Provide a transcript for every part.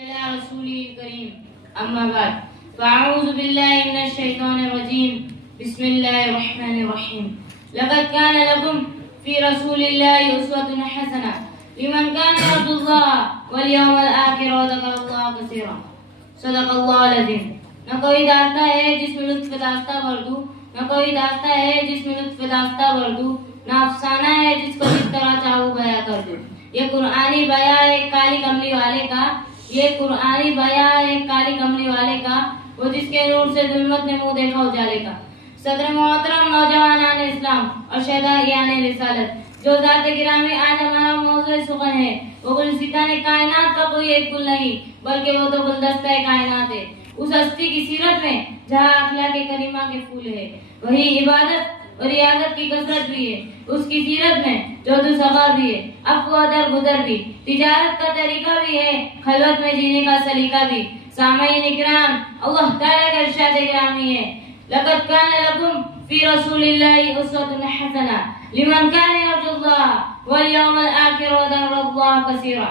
رسوله الكريم أما بعد فأعوذ بالله من الشيطان الرجيم بسم الله الرحمن الرحيم لقد كان لكم في رسول الله أسوة حسنة لمن كان يرجو الله واليوم الآخر وذكر الله كثيرا صدق الله العظيم نہ کوئی داستہ ہے جس میں لطف داستہ بھر دوں نہ کوئی داستہ ہے جس میں لطف داستہ بھر دوں نہ افسانہ ہے جس کو جس طرح چاہوں بیان کر دوں یہ قرآنی بیان ایک کالی کملی والے کا وہ جس کے نور سے ظلمت نے منہ دیکھا اجالے کا صدر محترم نوجوانان اسلام اور شہدائیان رسالت جو ذات گرامی آج ہمارا موضوع سخن ہے وہ گلستان کائنات کا کوئی ایک گل نہیں بلکہ وہ تو گلدستہ کائنات ہے اس ہستی کی سیرت میں جہاں اخلاق کریمہ کے پھول ہے وہی عبادت اور ریاضت کی کثرت بھی ہے اس کی سیرت میں جود و صفا بھی ہے عفو و درگزر بھی تجارت کا طریقہ بھی ہے خلوت میں جینے کا سلیقہ بھی سامعین اکرام اللہ تعالیٰ کا ارشاد گرامی ہے لقد كان لكم في رسول الله أسوة حسنة لمن كان يرجو الله واليوم الآخر وذكر الله كثيرا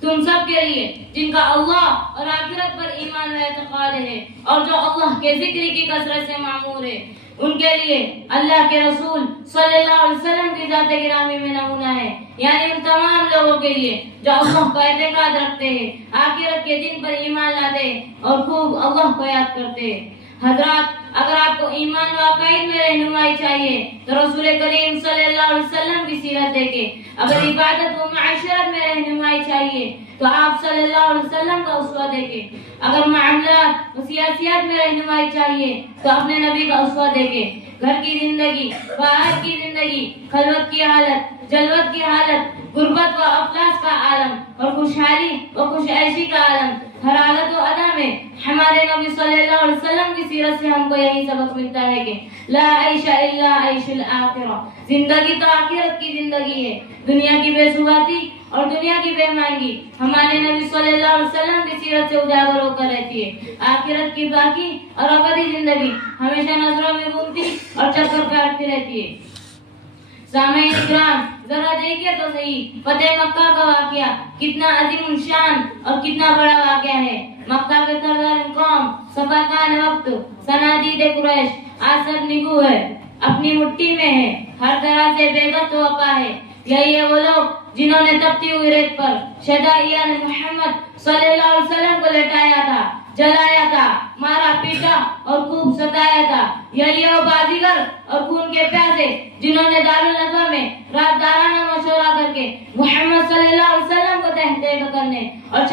تم سب کے لیے جن کا اللہ اور آخرت پر ایمان و اعتقاد ہے اور جو اللہ کے ذکر کی کثرت سے معمور ہے ان کے لیے اللہ کے رسول صلی اللہ علیہ وسلم کی ذات گرامی میں نمونہ ہے یعنی ان تمام لوگوں کے لیے جو اللہ کا اعتقاد رکھتے ہیں آخرت کے دن پر ایمان لاتے ہیں اور خوب اللہ کو یاد کرتے ہیں حضرات اگر آپ کو ایمان و عقائد میں رہنمائی چاہیے تو رسول کریم صلی اللہ علیہ وسلم کی سیرت دیکھیں اگر عبادت و معاشرت میں رہنمائی چاہیے تو آپ صلی اللہ علیہ وسلم کا اسوہ دیکھیں اگر معاملات و سیاسیات میں رہنمائی چاہیے تو اپنے نبی کا اسوہ دیکھیں گھر کی زندگی باہر کی زندگی خلوت کی حالت جلوت کی حالت غربت و افلاس کا عالم اور خوشحالی و خوش عیشی کا عالم ہر حالت و ادا میں ہمارے نبی صلی اللہ علیہ وسلم کی سیرت سے ہم کو یہی سبق ملتا ہے کہ لا عیش الا عیش الآخرہ زندگی تو آخرت کی زندگی ہے دنیا کی بے ثباتی اور دنیا کی بے معنی ہمارے نبی صلی اللہ علیہ وسلم کی سیرت سے اجاگر ہو کر رہتی ہے آخرت کی باقی اور ابدی زندگی ہمیشہ نظروں میں گھومتی اور چکر کاٹتی رہتی ہے سامعین اکرام ذرا دیکھیے تو صحیح فتح مکہ کا واقعہ کتنا عظیم الشان اور کتنا بڑا واقعہ ہے مکہ کے سردار قوم صفاقان وقت صنادید قریش آج سب نگو ہے اپنی مٹھی میں ہے ہر طرح سے بے گت وفا ہے یہی ہے وہ لوگ جنہوں نے تپتی ہوئی ریت پر شہدائیان محمد صلی اللہ علیہ وسلم کو لٹایا تھا جلایا تھا مارا پیٹا اور خوب ستایا تھا یہی وہ بازیگر اور خون کے پیاسے جنہوں نے دارالندوہ میں رات دارانہ مشورہ کر کے محمد صلی اللہ علیہ وسلم کو تحت کرنے اور